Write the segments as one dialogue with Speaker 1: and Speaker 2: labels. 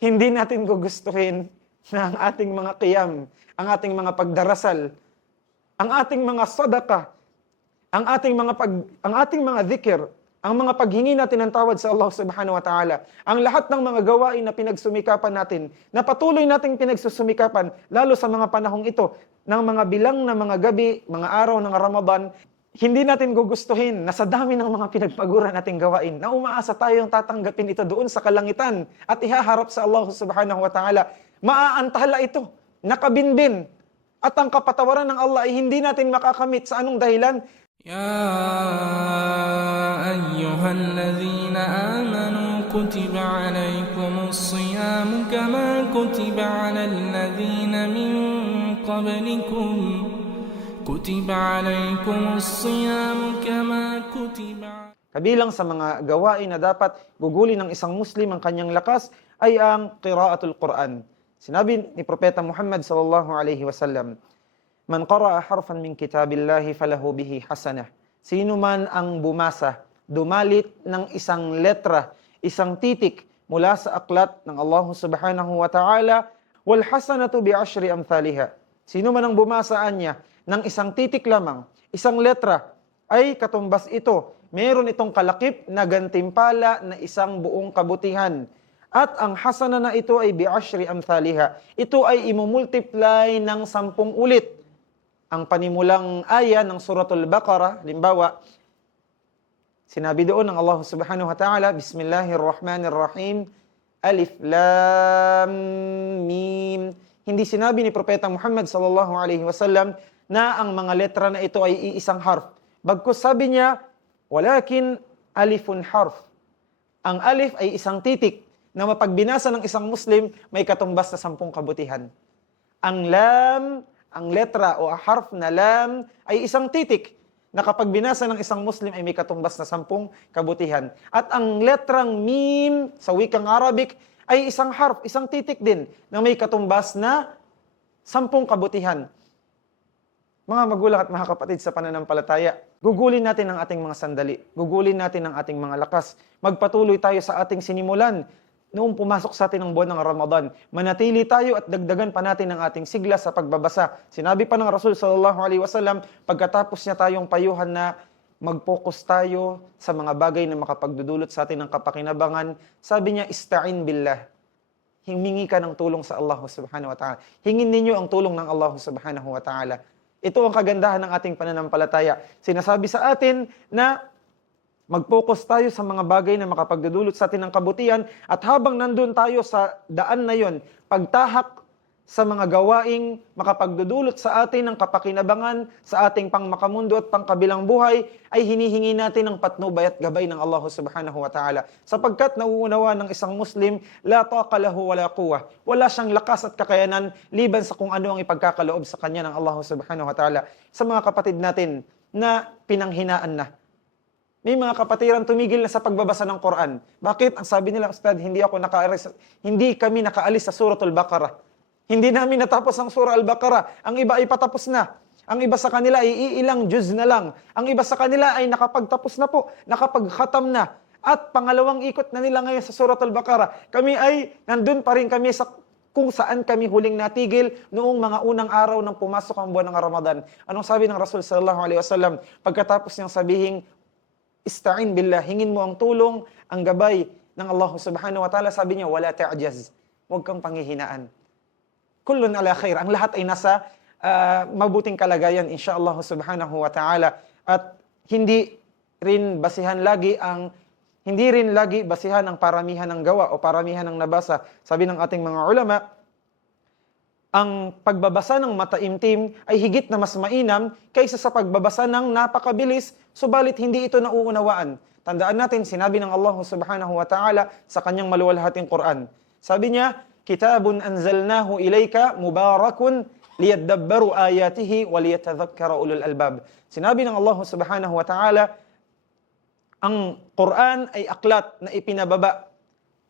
Speaker 1: hindi natin gugustuhin na ang ating mga qiyam, ang ating mga pagdarasal, ang ating mga sadaka, ang ating mga pag, ang ating mga dhikr, ang mga paghingi natin ng tawad sa Allah Subhanahu wa Ta'ala, ang lahat ng mga gawain na pinagsumikapan natin, na patuloy nating pinagsusumikapan, lalo sa mga panahong ito, ng mga bilang na mga gabi, mga araw ng Ramadan, hindi natin gugustuhin na sa dami ng mga pinagpaguran nating gawain, na umaasa tayong tatanggapin ito doon sa kalangitan at ihaharap sa Allah subhanahu wa ta'ala, maaantala ito, nakabinbin, at ang kapatawaran ng Allah ay hindi natin makakamit. Sa anong dahilan.
Speaker 2: Ya ayyuhallazina amanu kutiba alaykumus siyamu kama kutiba alal ladhina min qablikum. كتب عليكم الصيام كما كتب على
Speaker 1: Kabilang sa mga gawain na dapat gugulin ng isang Muslim ang kanyang lakas ay ang qiraatul Quran. Sinabi ni Propeta Muhammad sallallahu alaihi wasallam, Man qara'a harfan min kitabillahi falahu bihi hasanah. Sino man ang bumasa, dumalit ng isang letra, isang titik mula sa aklat ng Allah subhanahu wa ta'ala, wal hasanatu bi ashri amthaliha. Sino man ang bumasaan niya ng isang titik lamang, isang letra, ay katumbas ito. Meron itong kalakip na gantimpala na isang buong kabutihan. At ang hasana na ito ay bi ashri amthaliha. Ito ay imumultiply ng sampung ulit ang panimulang aya ng suratul Baqarah, limbawa, sinabi doon ng Allah subhanahu wa ta'ala, Bismillahirrahmanirrahim, Alif Lam Mim. Hindi sinabi ni Propeta Muhammad sallallahu alaihi wasallam na ang mga letra na ito ay iisang harf. Bagkus sabi niya, walakin alifun harf. Ang alif ay isang titik na mapagbinasa ng isang Muslim may katumbas na sampung kabutihan. Ang lam ang letra o harf na lam ay isang titik na kapag binasa ng isang Muslim ay may katumbas na sampung kabutihan. At ang letrang mim sa wikang Arabic ay isang harf, isang titik din na may katumbas na sampung kabutihan. Mga magulang at mga kapatid sa pananampalataya, gugulin natin ang ating mga sandali. Gugulin natin ang ating mga lakas. Magpatuloy tayo sa ating sinimulan noong pumasok sa atin ang buwan ng Ramadan. Manatili tayo at dagdagan pa natin ang ating sigla sa pagbabasa. Sinabi pa ng Rasul sallallahu alaihi wasallam, pagkatapos niya tayong payuhan na mag-focus tayo sa mga bagay na makapagdudulot sa atin ng kapakinabangan, sabi niya, ista'in billah. Himingi ka ng tulong sa Allah subhanahu wa ta'ala. Hingin ninyo ang tulong ng Allah subhanahu wa ta'ala. Ito ang kagandahan ng ating pananampalataya. Sinasabi sa atin na Mag-focus tayo sa mga bagay na makapagdudulot sa atin ng kabutihan at habang nandun tayo sa daan na yon, pagtahak sa mga gawaing makapagdudulot sa atin ng kapakinabangan sa ating pangmakamundo at pangkabilang buhay ay hinihingi natin ng patnubay at gabay ng Allah subhanahu wa ta'ala. Sapagkat nauunawa ng isang Muslim, la taqalahu wala quwa. Wala siyang lakas at kakayanan liban sa kung ano ang ipagkakaloob sa kanya ng Allah subhanahu wa ta'ala. Sa mga kapatid natin na pinanghinaan na, may mga kapatiran tumigil na sa pagbabasa ng Quran. Bakit? Ang sabi nila, Ustad, hindi ako nakaalis, hindi kami nakaalis sa Suratul Baqarah. Hindi namin natapos ang Surah Al-Baqarah. Ang iba ay patapos na. Ang iba sa kanila ay iilang juz na lang. Ang iba sa kanila ay nakapagtapos na po, nakapagkhatam na. At pangalawang ikot na nila ngayon sa Surah Al-Baqarah. Kami ay nandun pa rin kami sa kung saan kami huling natigil noong mga unang araw ng pumasok ang buwan ng Ramadan. Anong sabi ng Rasul sallallahu alaihi wasallam pagkatapos niyang sabihin Ista'in billah, hingin mo ang tulong, ang gabay ng Allah subhanahu wa ta'ala. Sabi niya, wala ta'jaz. Huwag kang panghihinaan. Kullun ala khair. Ang lahat ay nasa uh, mabuting kalagayan, insyaAllah subhanahu wa ta'ala. At hindi rin basihan lagi ang hindi rin lagi basihan ang paramihan ng gawa o paramihan ng nabasa. Sabi ng ating mga ulama, ang pagbabasa ng mataimtim ay higit na mas mainam kaysa sa pagbabasa ng napakabilis, subalit hindi ito nauunawaan. Tandaan natin, sinabi ng Allah subhanahu wa ta'ala sa kanyang maluwalhating Quran. Sabi niya, Kitabun anzalnahu ilayka mubarakun liyadabbaru ayatihi wa liyatadhakkara ulul albab. Sinabi ng Allah subhanahu wa ta'ala, ang Quran ay aklat na ipinababa,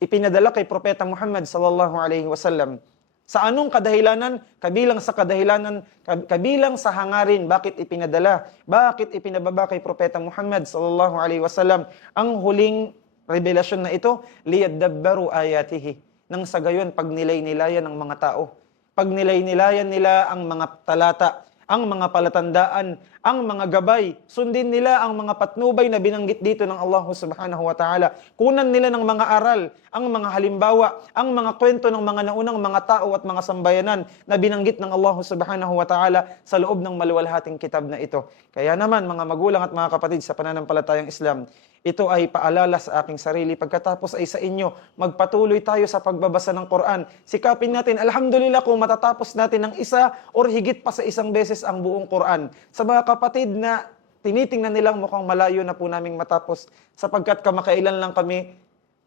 Speaker 1: ipinadala kay Propeta Muhammad sallallahu alaihi wasallam sa anong kadahilanan? Kabilang sa kadahilanan, kabilang sa hangarin, bakit ipinadala? Bakit ipinababa kay Propeta Muhammad sallallahu alaihi wasallam ang huling revelasyon na ito? Liyadabbaru ayatihi. Nang sa gayon pag nilay-nilayan ng mga tao. Pag nilay-nilayan nila ang mga talata, ang mga palatandaan, ang mga gabay, sundin nila ang mga patnubay na binanggit dito ng Allah subhanahu wa ta'ala. Kunan nila ng mga aral, ang mga halimbawa, ang mga kwento ng mga naunang mga tao at mga sambayanan na binanggit ng Allah subhanahu wa ta'ala sa loob ng maluwalhating kitab na ito. Kaya naman mga magulang at mga kapatid sa pananampalatayang Islam, ito ay paalala sa aking sarili. Pagkatapos ay sa inyo, magpatuloy tayo sa pagbabasa ng Quran. Sikapin natin, alhamdulillah kung matatapos natin ng isa or higit pa sa isang beses ang buong Quran. Sa mga kapatid na tinitingnan nilang mukhang malayo na po naming matapos sapagkat kamakailan lang kami,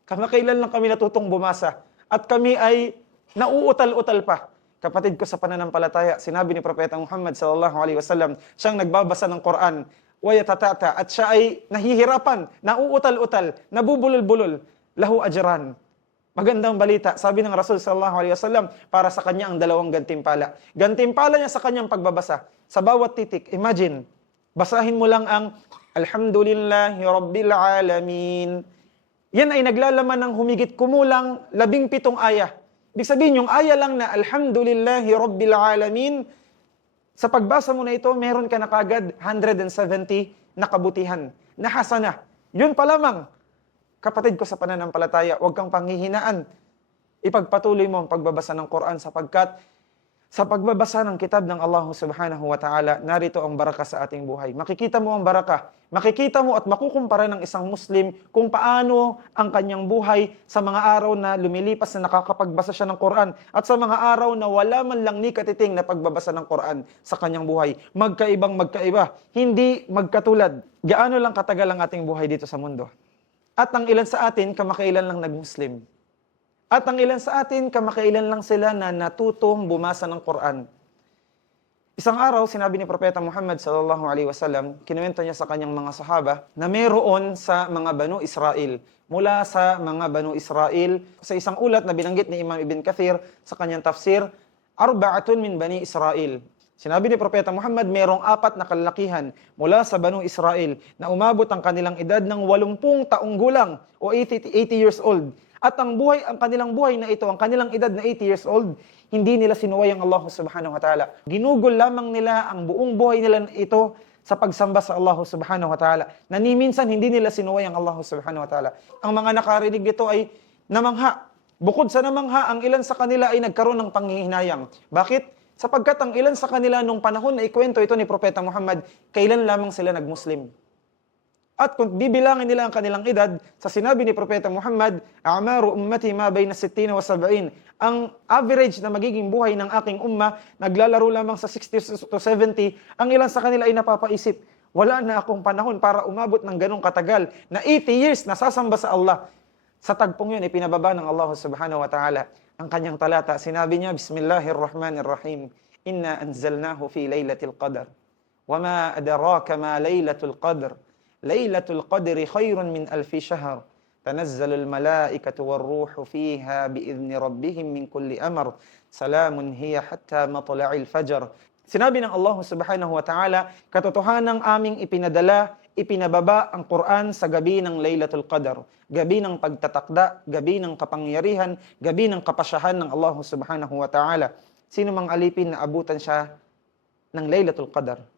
Speaker 1: kamakailan lang kami natutong bumasa. At kami ay nauutal-utal pa. Kapatid ko sa pananampalataya, sinabi ni Propeta Muhammad sallallahu alaihi wasallam, siyang nagbabasa ng Quran, wayatatata, at siya ay nahihirapan, nauutal-utal, nabubulol-bulol, lahu ajran. Magandang balita, sabi ng Rasul sallallahu alaihi wasallam, para sa kanya ang dalawang gantimpala. Gantimpala niya sa kanyang pagbabasa. Sa bawat titik, imagine, basahin mo lang ang Alhamdulillahi Rabbil Alamin. Yan ay naglalaman ng humigit kumulang labing pitong aya. Ibig sabihin, yung aya lang na Alhamdulillahi Rabbil Alamin, sa pagbasa mo na ito, meron ka na kagad 170 na kabutihan, na hasana. Yun pa lamang. Kapatid ko sa pananampalataya, huwag kang panghihinaan. Ipagpatuloy mo ang pagbabasa ng Quran sapagkat sa pagbabasa ng kitab ng Allah subhanahu wa ta'ala, narito ang baraka sa ating buhay. Makikita mo ang baraka. Makikita mo at makukumpara ng isang Muslim kung paano ang kanyang buhay sa mga araw na lumilipas na nakakapagbasa siya ng Quran at sa mga araw na wala man lang ni katiting na pagbabasa ng Quran sa kanyang buhay. Magkaibang magkaiba, hindi magkatulad. Gaano lang katagal ang ating buhay dito sa mundo? At ang ilan sa atin, kamakailan lang nag-Muslim. At ang ilan sa atin, kamakailan lang sila na natutong bumasa ng Quran. Isang araw, sinabi ni Propeta Muhammad sallallahu alaihi wasallam, kinuwento niya sa kanyang mga sahaba na meron sa mga Banu Israel, mula sa mga Banu Israel, sa isang ulat na binanggit ni Imam Ibn Kathir sa kanyang tafsir, arba'atun min Bani Israel. Sinabi ni Propeta Muhammad, merong apat na kalalakihan mula sa Banu Israel na umabot ang kanilang edad ng 80 taong gulang o 80, 80 years old. At ang buhay, ang kanilang buhay na ito, ang kanilang edad na 80 years old, hindi nila sinuway ang Allah subhanahu wa ta'ala. Ginugol lamang nila ang buong buhay nila ito sa pagsamba sa Allah subhanahu wa ta'ala. Na minsan hindi nila sinuway ang Allah subhanahu wa ta'ala. Ang mga nakarinig dito ay namangha. Bukod sa namangha, ang ilan sa kanila ay nagkaroon ng panghihinayang. Bakit? Sapagkat ang ilan sa kanila nung panahon na ikwento ito ni Propeta Muhammad, kailan lamang sila nagmuslim. At kung bibilangin nila ang kanilang edad, sa sinabi ni Propeta Muhammad, A'maru ummati ma bayna 60 wa 70. Ang average na magiging buhay ng aking umma, naglalaro lamang sa 60 to 70, ang ilan sa kanila ay napapaisip, wala na akong panahon para umabot ng ganong katagal na 80 years nasasamba sa Allah. Sa tagpong yun, ipinababa ng Allah subhanahu wa ta'ala ang kanyang talata. Sinabi niya, Bismillahirrahmanirrahim, Inna anzalnahu fi laylatil qadar. وما أدراك ما ليلة القدر ليلة القدر خير من ألف شهر تنزل الملائكة والروح فيها بإذن ربهم من كل أمر سلام هي حتى مطلع الفجر Sinabi ng Allah subhanahu wa ta'ala, katotohanang aming ipinadala, ipinababa ang Quran sa gabi ng Laylatul Qadr. Gabi ng pagtatakda, gabi ng kapangyarihan, gabi ng kapasyahan ng Allah subhanahu wa ta'ala. Sino mang alipin na abutan siya ng Laylatul Qadr?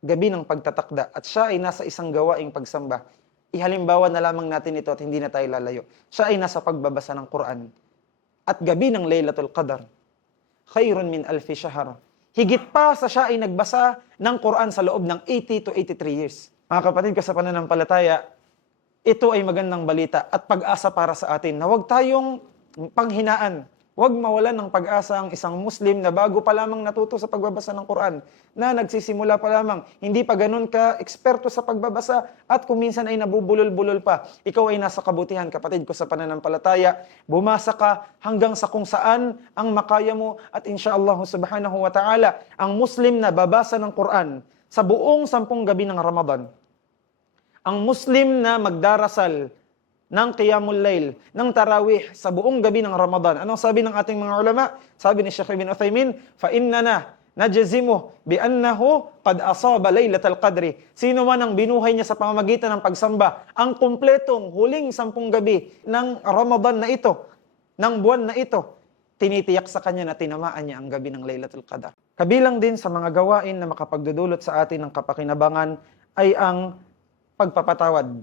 Speaker 1: gabi ng pagtatakda at siya ay nasa isang gawaing pagsamba. Ihalimbawa na lamang natin ito at hindi na tayo lalayo. Siya ay nasa pagbabasa ng Quran. At gabi ng Laylatul Qadr, khayrun min alfi shahr. Higit pa sa siya ay nagbasa ng Quran sa loob ng 80 to 83 years. Mga kapatid sa pananampalataya, ito ay magandang balita at pag-asa para sa atin na huwag tayong panghinaan. Huwag mawalan ng pag-asa ang isang Muslim na bago pa lamang natuto sa pagbabasa ng Quran, na nagsisimula pa lamang, hindi pa ganun ka eksperto sa pagbabasa at kung minsan ay nabubulol-bulol pa, ikaw ay nasa kabutihan, kapatid ko sa pananampalataya, bumasa ka hanggang sa kung saan ang makaya mo at insyaAllah subhanahu wa ta'ala, ang Muslim na babasa ng Quran sa buong sampung gabi ng Ramadan, ang Muslim na magdarasal ng Qiyamul Layl, ng Tarawih sa buong gabi ng Ramadan. Anong sabi ng ating mga ulama? Sabi ni Sheikh Ibn Uthaymin, فَإِنَّنَا نَجَزِمُهُ بِأَنَّهُ قَدْ أَصَابَ لَيْلَةَ الْقَدْرِ Sino man ang binuhay niya sa pamamagitan ng pagsamba, ang kumpletong huling sampung gabi ng Ramadan na ito, ng buwan na ito, tinitiyak sa kanya na tinamaan niya ang gabi ng Laylatul Qadar. Kabilang din sa mga gawain na makapagdudulot sa atin ng kapakinabangan ay ang pagpapatawad.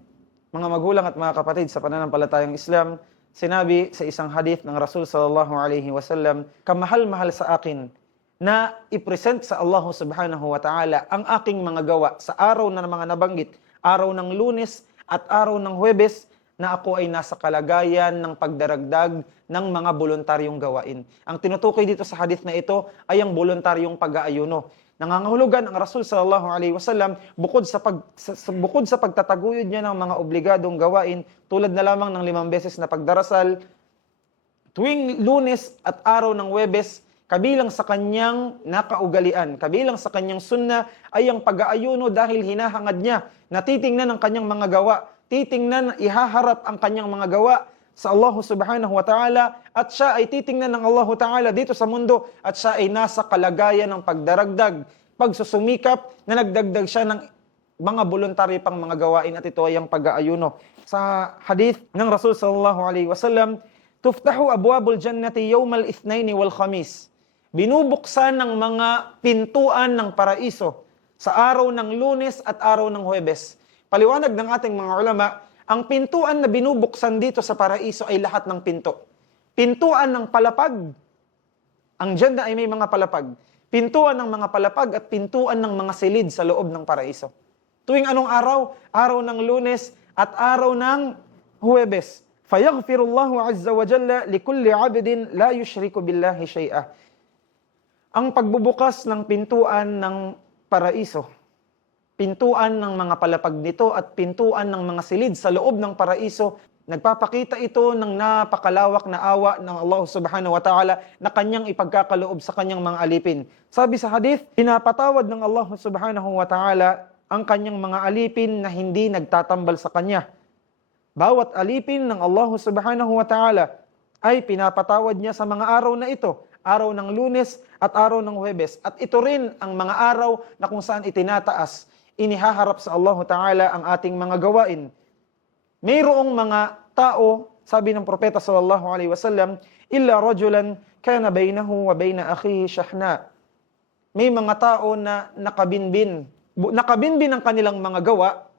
Speaker 1: Mga magulang at mga kapatid sa pananampalatayang Islam, sinabi sa isang hadith ng Rasul sallallahu alaihi wasallam, kamahal-mahal sa akin na i-present sa Allah subhanahu wa ta'ala ang aking mga gawa sa araw na mga nabanggit, araw ng lunes at araw ng huwebes, na ako ay nasa kalagayan ng pagdaragdag ng mga voluntaryong gawain. Ang tinutukoy dito sa hadith na ito ay ang voluntaryong pag-aayuno. Nangangahulugan ang Rasul sallallahu alaihi wasallam bukod sa, pag, sa, bukod sa pagtataguyod niya ng mga obligadong gawain tulad na lamang ng limang beses na pagdarasal, tuwing lunes at araw ng Webes, kabilang sa kanyang nakaugalian, kabilang sa kanyang sunna ay ang pag-aayuno dahil hinahangad niya na titingnan ang kanyang mga gawa, titingnan, ihaharap ang kanyang mga gawa sa Allah subhanahu wa ta'ala at siya ay titingnan ng Allah ta'ala dito sa mundo at siya ay nasa kalagayan ng pagdaragdag, pagsusumikap na nagdagdag siya ng mga voluntary pang mga gawain at ito ay ang pag-aayuno. Sa hadith ng Rasul sallallahu alaihi wasallam, tuftahu abwabul jannati yawmal ithnaini wal khamis. Binubuksan ng mga pintuan ng paraiso sa araw ng lunes at araw ng huwebes. Paliwanag ng ating mga ulama, ang pintuan na binubuksan dito sa paraiso ay lahat ng pinto. Pintuan ng palapag, ang Jannah ay may mga palapag. Pintuan ng mga palapag at pintuan ng mga silid sa loob ng paraiso. Tuwing anong araw? Araw ng lunes at araw ng huwebes. Fayaghfirullahu azza wa jalla likulli abdin la yushriku billahi shay'a. Ang pagbubukas ng pintuan ng paraiso, pintuan ng mga palapag nito at pintuan ng mga silid sa loob ng paraiso, nagpapakita ito ng napakalawak na awa ng Allah subhanahu wa ta'ala na kanyang ipagkakaloob sa kanyang mga alipin. Sabi sa hadith, pinapatawad ng Allah subhanahu wa ta'ala ang kanyang mga alipin na hindi nagtatambal sa kanya. Bawat alipin ng Allah subhanahu wa ta'ala ay pinapatawad niya sa mga araw na ito, araw ng lunes at araw ng huwebes. At ito rin ang mga araw na kung saan itinataas, inihaharap sa Allah ta'ala ang ating mga gawain. Mayroong mga tao, sabi ng propeta sallallahu alaihi wasallam, illa rajulan kana bainahu wa baina akhihi shahna. May mga tao na nakabinbin, nakabinbin ang kanilang mga gawa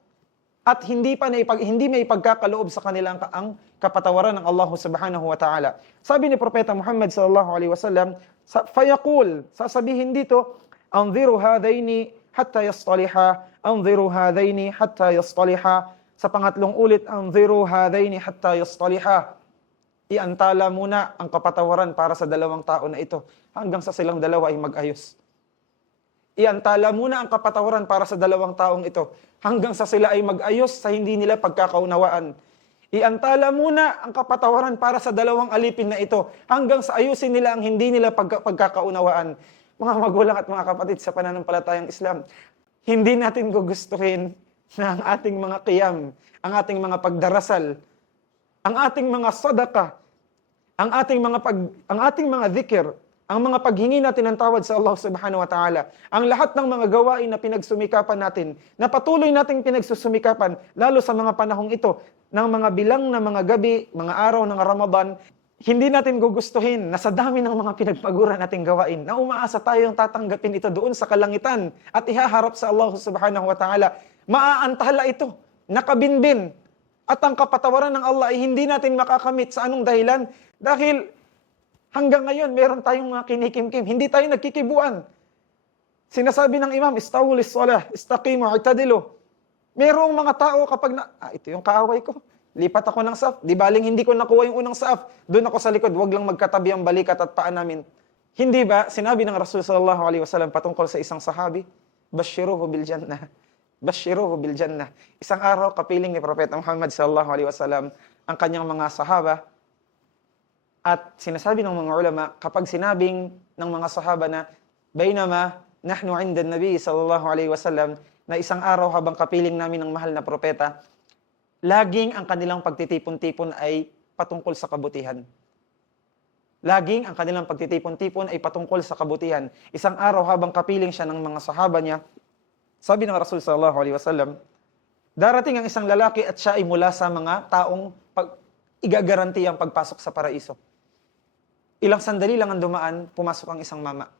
Speaker 1: at hindi pa naipag, hindi may ipagkakaloob sa kanila ang, ang kapatawaran ng Allah subhanahu wa ta'ala. Sabi ni Propeta Muhammad sallallahu alaihi wasallam, sa, fayaqul, sasabihin dito, anziru hadaini hatta yastaliha, anziru hadaini hatta yastaliha. Sa pangatlong ulit, anziru hadaini hatta yastaliha. Iantala muna ang kapatawaran para sa dalawang tao na ito hanggang sa silang dalawa ay mag-ayos. Iantala muna ang kapatawaran para sa dalawang taong ito hanggang sa sila ay mag-ayos sa hindi nila pagkakaunawaan. Iantala muna ang kapatawaran para sa dalawang alipin na ito hanggang sa ayusin nila ang hindi nila pagka- pagkakaunawaan. Mga magulang at mga kapatid sa pananampalatayang Islam, hindi natin gugustuhin na ang ating mga qiyam, ang ating mga pagdarasal, ang ating mga sadaka, ang ating mga pag ang ating mga dhikr, ang mga paghingi natin ng tawad sa Allah Subhanahu wa Ta'ala, ang lahat ng mga gawain na pinagsumikapan natin, na patuloy nating pinagsusumikapan, lalo sa mga panahong ito, ng mga bilang na mga gabi, mga araw ng Ramadan, hindi natin gugustuhin na sa dami ng mga pinagpaguran nating gawain, na umaasa tayong tatanggapin ito doon sa kalangitan at ihaharap sa Allah Subhanahu wa Ta'ala. Maaantala ito, nakabinbin, at ang kapatawaran ng Allah ay hindi natin makakamit sa anong dahilan? Dahil hanggang ngayon, meron tayong mga kinikimkim. Hindi tayo nagkikibuan. Sinasabi ng imam, istawulis salah, istaqimu, itadilu. Merong mga tao kapag na, ah, ito yung kaaway ko. Lipat ako ng saf. Di baling hindi ko nakuha yung unang saf. Doon ako sa likod, wag lang magkatabi ang balikat at paa namin. Hindi ba, sinabi ng Rasul sallallahu alaihi wasallam patungkol sa isang sahabi, Bashiruhu bil jannah. Bashiruhu bil jannah. Isang araw, kapiling ni Propeta Muhammad sallallahu alaihi wasallam ang kanyang mga sahaba at sinasabi ng mga ulama, kapag sinabing ng mga sahaba na, Bainama, nahnu inda nabi sallallahu alaihi wasallam, na isang araw habang kapiling namin ng mahal na propeta, laging ang kanilang pagtitipon-tipon ay patungkol sa kabutihan. Laging ang kanilang pagtitipon-tipon ay patungkol sa kabutihan. Isang araw habang kapiling siya ng mga sahaba niya, sabi ng Rasul sallallahu alaihi wasallam, darating ang isang lalaki at siya ay mula sa mga taong pag igagaranti ang pagpasok sa paraiso. ilang sandali lang ang dumaan, pumasok ang isang mama.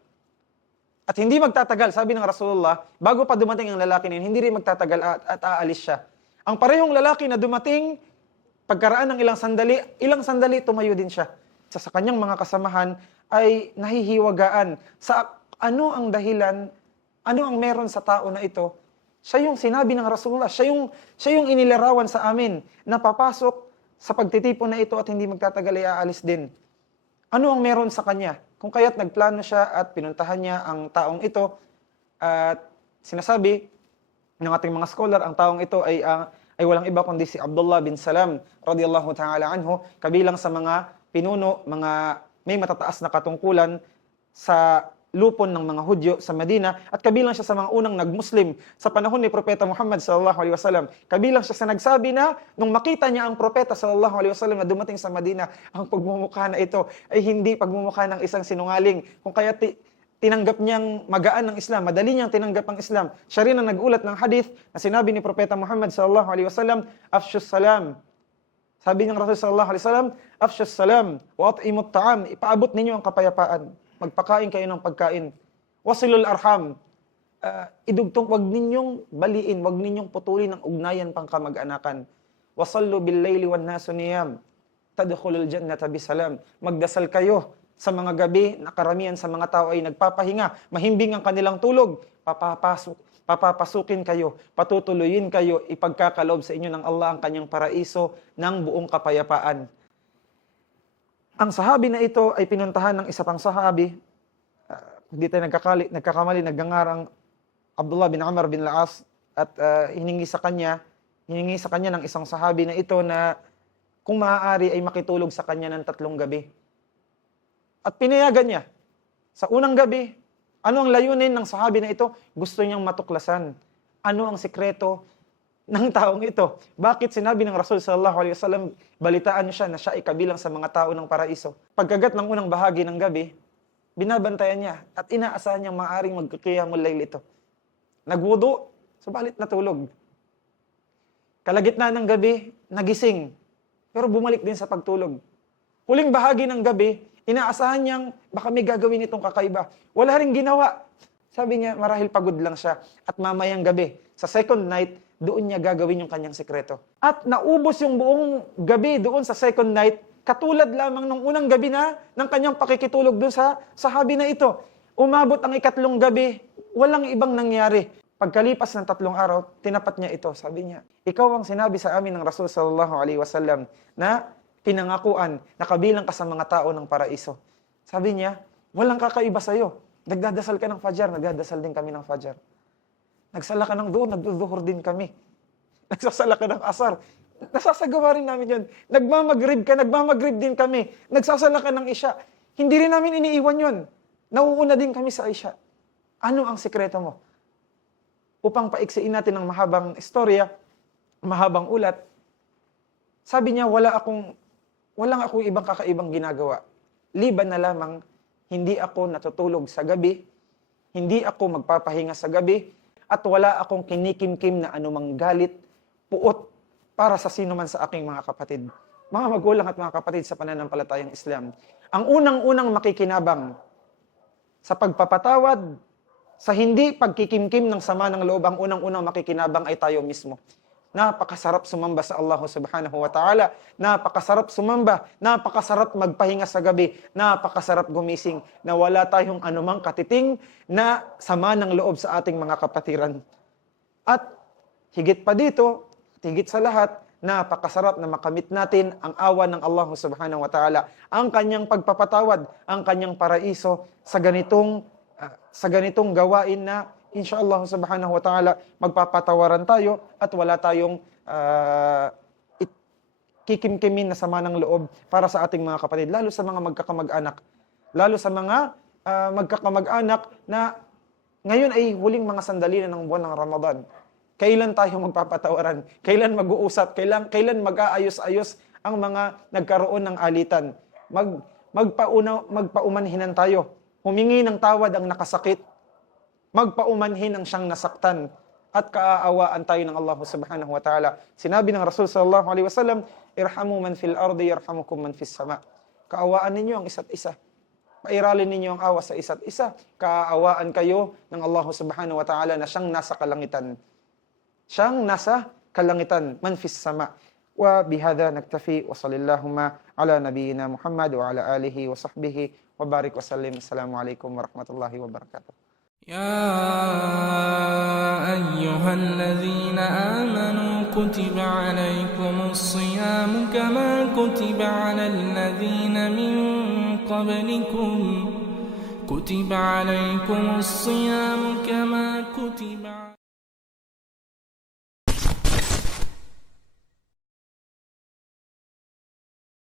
Speaker 1: At hindi magtatagal, sabi ng Rasulullah, bago pa dumating ang lalaki na yun, hindi rin magtatagal at, at aalis siya. Ang parehong lalaki na dumating, pagkaraan ng ilang sandali, ilang sandali tumayo din siya. Sa, sa kanyang mga kasamahan ay nahihiwagaan sa ano ang dahilan, ano ang meron sa tao na ito. Siya yung sinabi ng Rasulullah, siya yung, siya yung inilarawan sa amin na papasok sa pagtitipon na ito at hindi magtatagal ay aalis din. Ano ang meron sa kanya? Kung kaya't nagplano siya at pinuntahan niya ang taong ito at sinasabi ng ating mga scholar, ang taong ito ay ah, ay walang iba kundi si Abdullah bin Salam radiyallahu ta'ala anhu, kabilang sa mga pinuno, mga may matataas na katungkulan sa lupon ng mga Hudyo sa Medina at kabilang siya sa mga unang nagmuslim sa panahon ni Propeta Muhammad sallallahu alaihi wasallam. Kabilang siya sa nagsabi na nung makita niya ang Propeta sallallahu alaihi wasallam na dumating sa Medina, ang pagmumukha na ito ay hindi pagmumukha ng isang sinungaling. Kung kaya tinanggap niyang magaan ng Islam, madali niyang tinanggap ang Islam. Siya rin ang nagulat ng hadith na sinabi ni Propeta Muhammad sallallahu alaihi wasallam, afshus salam. Sabi ng Rasul sallallahu alaihi wasallam, afshus salam wa at'imut ta'am, ipaabot ninyo ang kapayapaan. Magpakain kayo ng pagkain. Wasilul arham. Ah, idugtong wag ninyong baliin, wag ninyong putulin ang ugnayan pang kamag-anakan. Wasallu bil layli wan nasu niyam. Tadkhulul jannata bisalam. Magdasal kayo sa mga gabi na karamihan sa mga tao ay nagpapahinga, mahimbing ang kanilang tulog, papapasok, papapasukin kayo, patutuloyin kayo, ipagkakalob sa inyo ng Allah ang kanyang paraiso ng buong kapayapaan. Ang sahabi na ito ay pinuntahan ng isa pang sahabi, ah, hindi tayo nagkakali, nagkakamali, nagngangarang Abdullah bin Amr bin Laas at ah, hiningi sa kanya, hiningi sa kanya ng isang sahabi na ito na kung maaari ay makitulog sa kanya ng tatlong gabi. At pinayagan niya. Sa unang gabi, ano ang layunin ng sahabi na ito? Gusto niyang matuklasan. Ano ang sikreto ng taong ito? Bakit sinabi ng Rasul sallallahu alaihi wasallam, balitaan niyo siya na siya ay kabilang sa mga tao ng paraiso. Pagkagat ng unang bahagi ng gabi, binabantayan niya at inaasahan niyang maaring magkakiyamul layl ito. Nagwudu, subalit natulog. Kalagitnaan ng gabi, nagising, pero bumalik din sa pagtulog. Huling bahagi ng gabi, inaasahan niyang baka may gagawin itong kakaiba. Wala rin ginawa. Sabi niya, marahil pagod lang siya. At mamayang gabi, sa second night, doon niya gagawin yung kanyang sekreto. At naubos yung buong gabi doon sa second night, katulad lamang nung unang gabi na ng kanyang pakikitulog doon sa sahabi na ito. Umabot ang ikatlong gabi, walang ibang nangyari. Pagkalipas ng tatlong araw, tinapat niya ito. Sabi niya, ikaw ang sinabi sa amin ng Rasul sallallahu alaihi wasallam na pinangakuan na kabilang ka sa mga tao ng paraiso. Sabi niya, walang kakaiba sa'yo. Nagdadasal ka ng fajar, nagdadasal din kami ng fajar. Nagsala ka ng doon, nagduduhor din kami. Nagsasala ka ng asar. Nasasagawa rin namin yun. Nagmamagrib ka, nagmamagrib din kami. Nagsasala ka ng isya. Hindi rin namin iniiwan yun. Nauuna din kami sa isya. Ano ang sikreto mo? Upang paiksiin natin ng mahabang istorya, mahabang ulat, sabi niya, wala akong, walang akong ibang kakaibang ginagawa. Liban na lamang, hindi ako natutulog sa gabi, hindi ako magpapahinga sa gabi, at wala akong kinikimkim na anumang galit, puot, para sa sino man sa aking mga kapatid. Mga magulang at mga kapatid sa pananampalatayang Islam. Ang unang-unang makikinabang sa pagpapatawad, sa hindi pagkikimkim ng sama ng loob, ang unang-unang makikinabang ay tayo mismo. Napakasarap sumamba sa Allah subhanahu wa ta'ala. Napakasarap sumamba. Napakasarap magpahinga sa gabi. Napakasarap gumising na wala tayong anumang katiting na sama ng loob sa ating mga kapatiran. At higit pa dito, higit sa lahat, napakasarap na makamit natin ang awa ng Allah subhanahu wa ta'ala. Ang kanyang pagpapatawad, ang kanyang paraiso sa ganitong ah, sa ganitong gawain na inshallah subhanahu wa ta'ala magpapatawaran tayo at wala tayong it- kikimkimin na sama ng loob para sa ating mga kapatid, lalo sa mga magkakamag-anak. Lalo sa mga ah, magkakamag-anak na ngayon ay huling mga sandali na ng buwan ng Ramadan. Kailan tayo magpapatawaran? Kailan mag-uusap? Kailan, kailan mag-aayos-ayos ang mga nagkaroon ng alitan? Mag, magpauna, magpaumanhinan tayo. Humingi ng tawad ang nakasakit. Magpaumanhin ang siyang nasaktan. At kaaawaan tayo ng Allah subhanahu wa ta'ala. Sinabi ng Rasul sallallahu alaihi wasallam, Irhamu man fil ardi, yarhamukum man fis sama. Kaawaan ninyo ang isa't isa. pairalin ninyo ang awa sa isa't isa. Kaawaan kayo ng Allah subhanahu wa ta'ala na siyang nasa kalangitan. Siyang nasa kalangitan, man fis sama. Wa bihada naktafi wa salillahumma ala nabiyyina Muhammad wa ala alihi wa sahbihi wa barik wa sallim. Assalamualaikum warahmatullahi wabarakatuh.
Speaker 2: يا أيها الذين آمنوا كتب عليكم الصيام كما كتب على الذين من قبلكم. كتب عليكم الصيام كما كتب